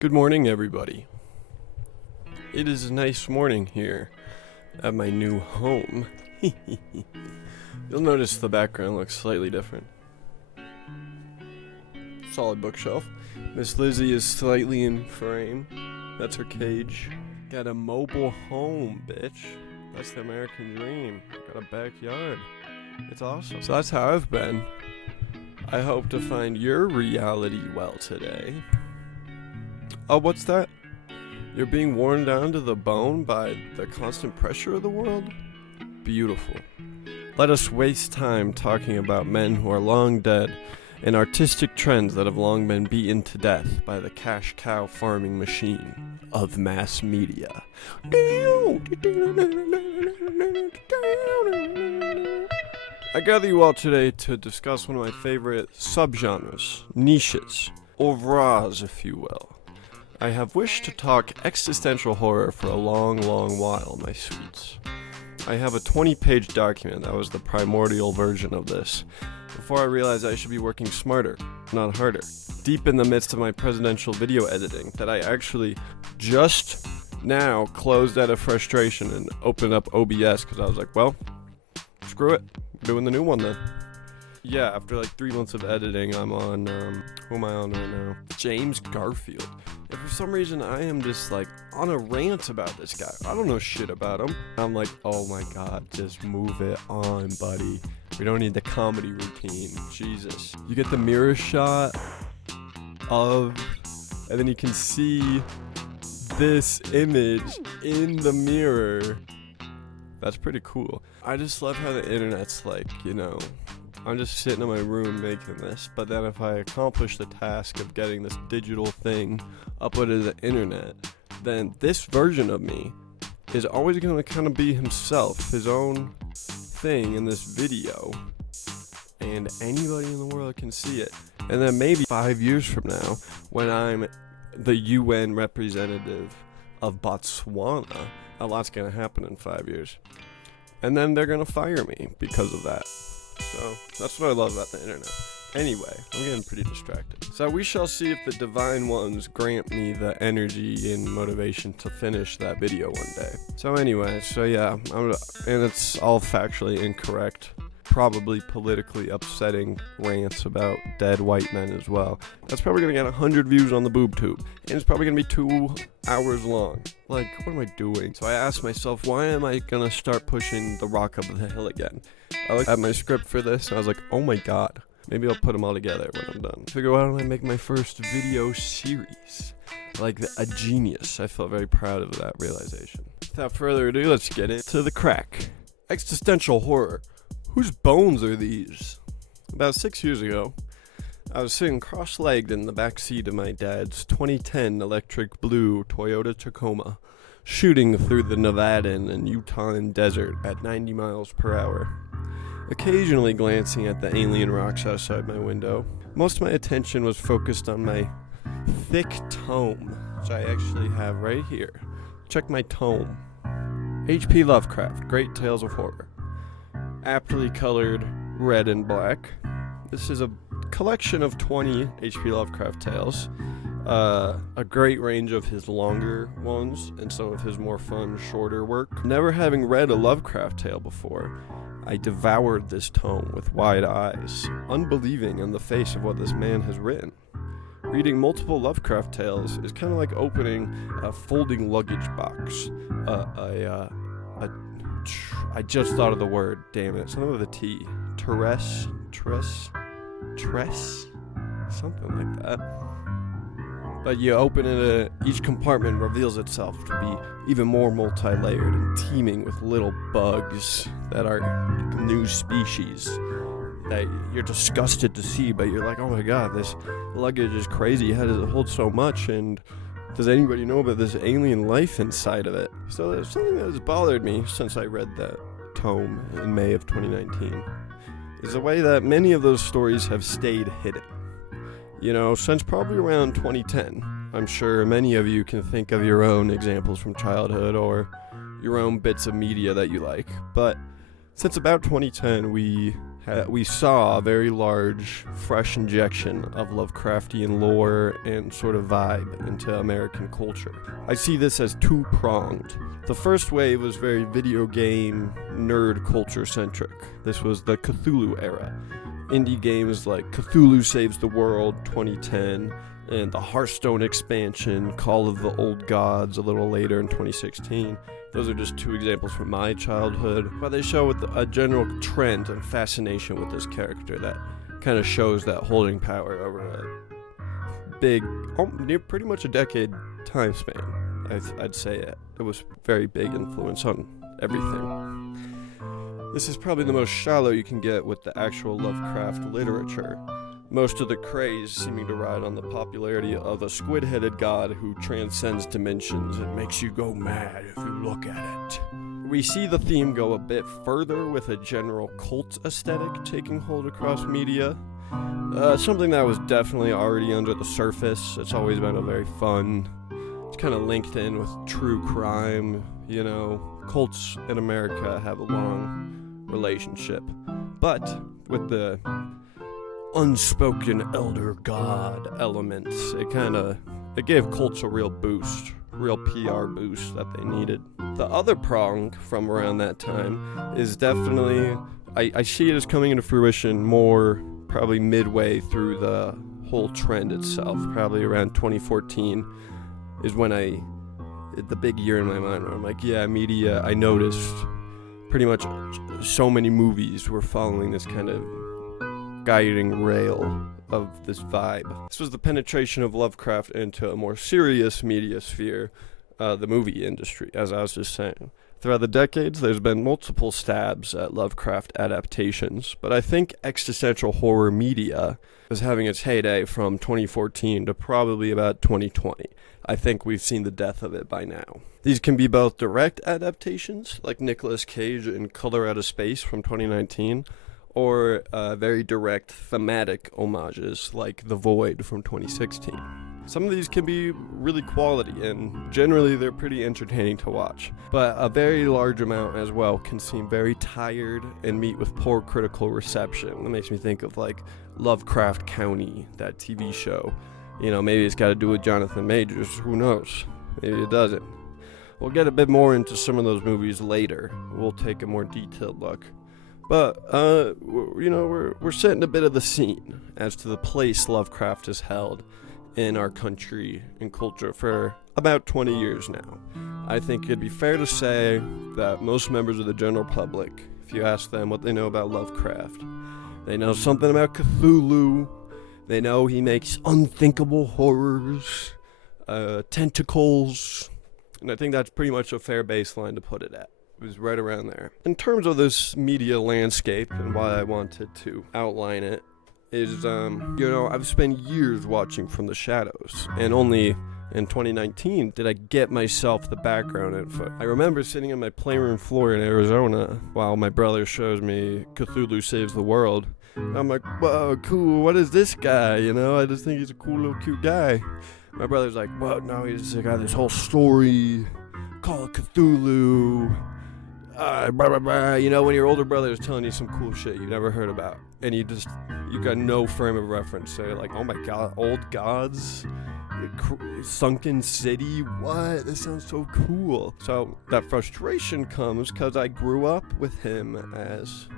Good morning, everybody. It is a nice morning here at my new home. You'll notice the background looks slightly different. Solid bookshelf. Miss Lizzie is slightly in frame. That's her cage. Got a mobile home, bitch. That's the American dream. Got a backyard. It's awesome. So that's how I've been. I hope to find your reality well today. Oh, what's that? You're being worn down to the bone by the constant pressure of the world? Beautiful. Let us waste time talking about men who are long dead and artistic trends that have long been beaten to death by the cash cow farming machine of mass media. I gather you all today to discuss one of my favorite subgenres, niches, oeuvres, if you will. I have wished to talk existential horror for a long while, my sweets. I have a 20-page document that was the primordial version of this, before I realized I should be working smarter, not harder. Deep in the midst of my presidential video editing, that I actually just now closed out of frustration and opened up OBS, because I was like, well, screw it, we're doing the new one then. Yeah, after like 3 months of editing, I'm on, who am I on right now? James Garfield. And for some reason, I am just like on a rant about this guy. I don't know shit about him. I'm like, oh my god, just move it on, buddy. We don't need the comedy routine. Jesus. You get the mirror shot of, and then you can see this image in the mirror. That's pretty cool. I just love how the internet's like, you know, I'm just sitting in my room making this, but then if I accomplish the task of getting this digital thing uploaded to the internet, then this version of me is always going to kind of be himself, his own thing in this video, and anybody in the world can see it. And then maybe 5 years from now, when I'm the UN representative of Botswana, a lot's going to happen in 5 years. And then they're going to fire me because of that. So, that's what I love about the internet. Anyway, I'm getting pretty distracted. So we shall see if the divine ones grant me the energy and motivation to finish that video one day. So anyway, and it's all factually incorrect. Probably politically upsetting rants about dead white men as well. That's probably going to get 100 views on the boob tube. And it's probably going to be 2 hours long. Like, what am I doing? So I asked myself, why am I going to start pushing the rock up the hill again? I looked at my script for this and I was like, oh my god. Maybe I'll put them all together when I'm done. Figure out how do I make my first video series. Like a genius. I felt very proud of that realization. Without further ado, let's get into the crack. Existential horror. Whose bones are these? About 6 years ago, I was sitting cross-legged in the back seat of my dad's 2010 electric blue Toyota Tacoma, shooting through the Nevadan and Utah desert at 90 miles per hour. Occasionally glancing at the alien rocks outside my window, most of my attention was focused on my thick tome, which I actually have right here. Check my tome. H.P. Lovecraft, Great Tales of Horror. Aptly colored red and black. This is a collection of 20 H.P. Lovecraft tales. A great range of his longer ones and some of his more fun, shorter work. Never having read a Lovecraft tale before, I devoured this tome with wide eyes, unbelieving in the face of what this man has written. Reading multiple Lovecraft tales is kind of like opening a folding luggage box. I just thought of the word, damn it, something with a T. Tress? Something like that. But you open it, each compartment reveals itself to be even more multi-layered and teeming with little bugs that are new species that you're disgusted to see, but you're like, oh my god, this luggage is crazy, how does it hold so much, and does anybody know about this alien life inside of it? So there's something that has bothered me since I read that tome in May of 2019, is the way that many of those stories have stayed hidden. You know, since probably around 2010, I'm sure many of you can think of your own examples from childhood or your own bits of media that you like, but since about 2010, we we saw a very large, fresh injection of Lovecraftian lore and sort of vibe into American culture. I see this as two-pronged. The first wave was very video game, nerd culture-centric. This was the Cthulhu era. Indie games like Cthulhu Saves the World 2010, and the Hearthstone expansion, Call of the Old Gods, a little later in 2016. Those are just two examples from my childhood, but they show with a general trend and fascination with this character that kind of shows that holding power over a big, near pretty much a decade time span. I'd say it was very big influence on everything. This is probably the most shallow you can get with the actual Lovecraft literature. Most of the craze seeming to ride on the popularity of a squid-headed god who transcends dimensions and makes you go mad if you look at it. We see the theme go a bit further with a general cult aesthetic taking hold across media. Something that was definitely already under the surface. It's always been a very fun, it's kind of linked in with true crime. You know, cults in America have a long relationship. But with the unspoken elder god elements, it gave cults a real boost, real PR boost that they needed. The other prong from around that time is definitely, I see it as coming into fruition more probably midway through the whole trend itself. Probably around 2014 is when the big year in my mind where I'm like, yeah, media, I noticed pretty much so many movies were following this kind of guiding rail of this vibe. This was the penetration of Lovecraft into a more serious media sphere, the movie industry, as I was just saying. Throughout the decades, there's been multiple stabs at Lovecraft adaptations, but I think existential horror media is having its heyday from 2014 to probably about 2020. I think we've seen the death of it by now. These can be both direct adaptations, like Nicolas Cage in Color Out of Space from 2019, or very direct thematic homages like The Void from 2016. Some of these can be really quality, and generally they're pretty entertaining to watch, but a very large amount as well can seem very tired and meet with poor critical reception. That makes me think of like Lovecraft County, that TV show. You know, maybe it's got to do with Jonathan Majors, who knows? Maybe it doesn't. We'll get a bit more into some of those movies later. We'll take a more detailed look. But, we're setting a bit of the scene as to the place Lovecraft has held in our country and culture for about 20 years now. I think it'd be fair to say that most members of the general public, if you ask them what they know about Lovecraft, they know something about Cthulhu, they know he makes unthinkable horrors, tentacles, and I think that's pretty much a fair baseline to put it at. It was right around there. In terms of this media landscape and why I wanted to outline it is, I've spent years watching from the shadows, and only in 2019 did I get myself the background info. I remember sitting on my playroom floor in Arizona while my brother shows me Cthulhu Saves the World. And I'm like, whoa, cool, what is this guy? I just think he's a cool little cute guy. My brother's like, well, no, he's got this whole story, Call of Cthulhu, blah, blah, blah. When your older brother is telling you some cool shit you've never heard about, and you got no frame of reference, so you're like, oh my god, old gods, sunken city, what? This sounds so cool. So that frustration comes because I grew up with him as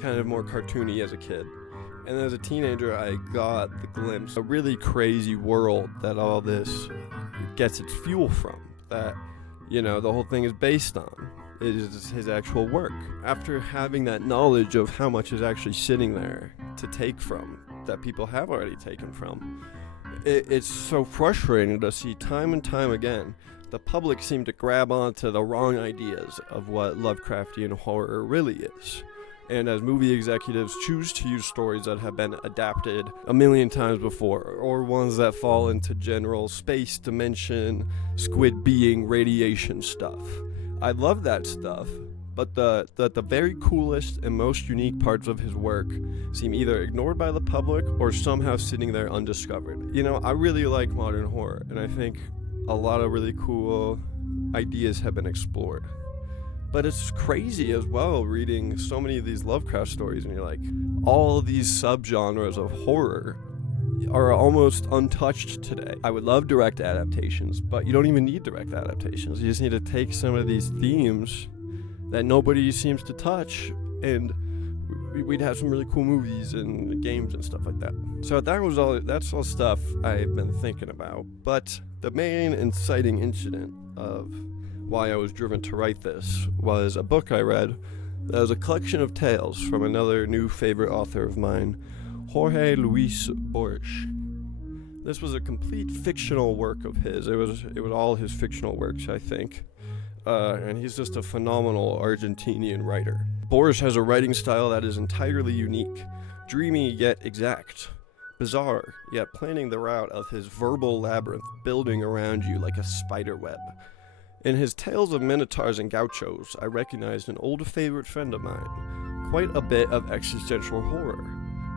kind of more cartoony as a kid. And as a teenager, I got the glimpse of a really crazy world that all this gets its fuel from, that, the whole thing is based on. It is his actual work. After having that knowledge of how much is actually sitting there to take from, that people have already taken from, it's so frustrating to see time and time again the public seem to grab onto the wrong ideas of what Lovecraftian horror really is. And as movie executives choose to use stories that have been adapted a million times before, or ones that fall into general space, dimension, squid being, radiation stuff. I love that stuff, but the very coolest and most unique parts of his work seem either ignored by the public or somehow sitting there undiscovered. I really like modern horror, and I think a lot of really cool ideas have been explored. But it's crazy as well reading so many of these Lovecraft stories, and you're like, all of these subgenres of horror are almost untouched today. I would love direct adaptations, but you don't even need direct adaptations. You just need to take some of these themes that nobody seems to touch, and we'd have some really cool movies and games and stuff like that. So that's all stuff I've been thinking about. But the main inciting incident of why I was driven to write this was a book I read that was a collection of tales from another new favorite author of mine, Jorge Luis Borges. This was a complete fictional work of his. It was all his fictional works, I think. And he's just a phenomenal Argentinian writer. Borges has a writing style that is entirely unique, dreamy yet exact, bizarre yet planning the route of his verbal labyrinth building around you like a spider web. In his tales of minotaurs and gauchos, I recognized an old favorite friend of mine, quite a bit of existential horror.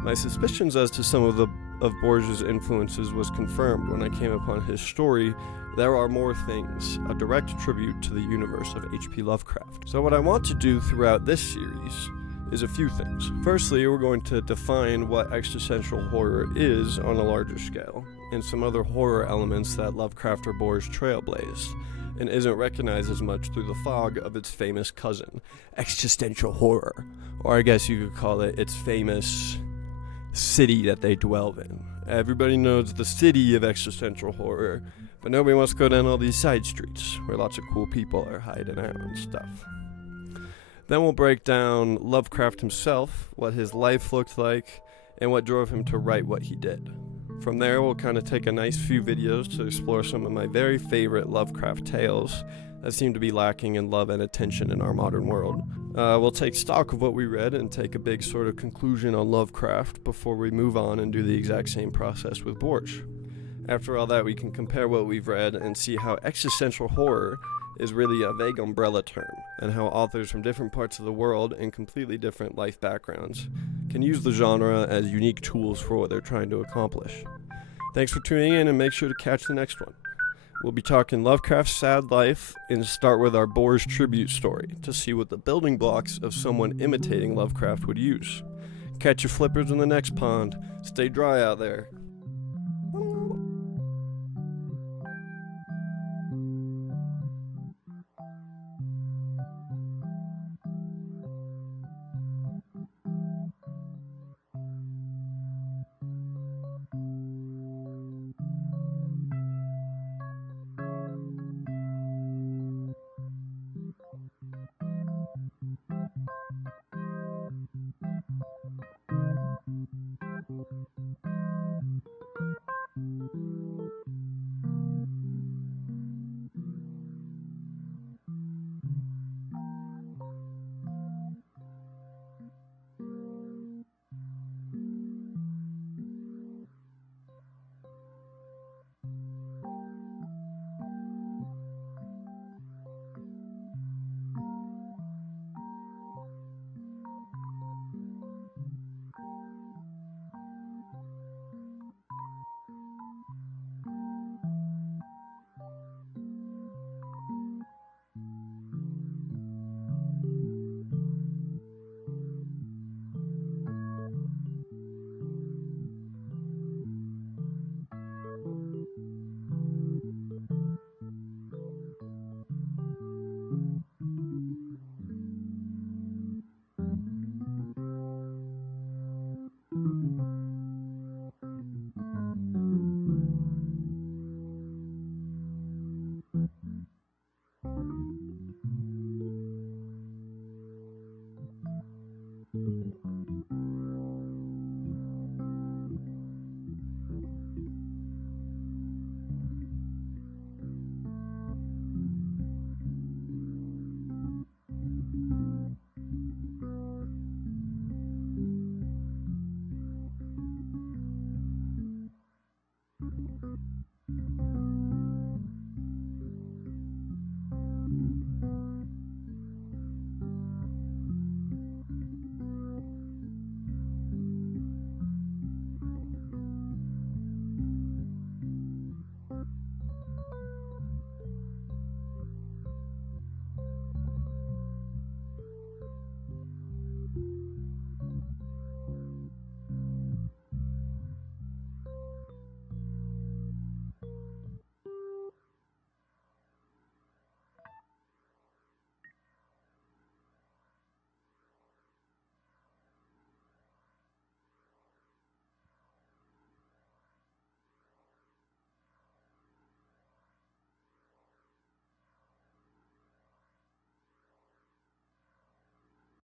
My suspicions as to some of Borges' influences was confirmed when I came upon his story, There Are More Things, a direct tribute to the universe of H.P. Lovecraft. So what I want to do throughout this series is a few things. Firstly, we're going to define what existential horror is on a larger scale, and some other horror elements that Lovecraft or Borges trailblazed, and isn't recognized as much through the fog of its famous cousin, existential horror, or I guess you could call it its famous city that they dwell in. Everybody knows the city of existential horror, but nobody wants to go down all these side streets where lots of cool people are hiding out and stuff. Then we'll break down Lovecraft himself, what his life looked like, and what drove him to write what he did. From there, we'll kind of take a nice few videos to explore some of my very favorite Lovecraft tales that seem to be lacking in love and attention in our modern world. We'll take stock of what we read and take a big sort of conclusion on Lovecraft before we move on and do the exact same process with Borges. After all that, we can compare what we've read and see how existential horror is really a vague umbrella term, and how authors from different parts of the world and completely different life backgrounds can use the genre as unique tools for what they're trying to accomplish. Thanks for tuning in, and make sure to catch the next one. We'll be talking Lovecraft's sad life and start with our Borges tribute story to see what the building blocks of someone imitating Lovecraft would use. Catch your flippers in the next pond. Stay dry out there.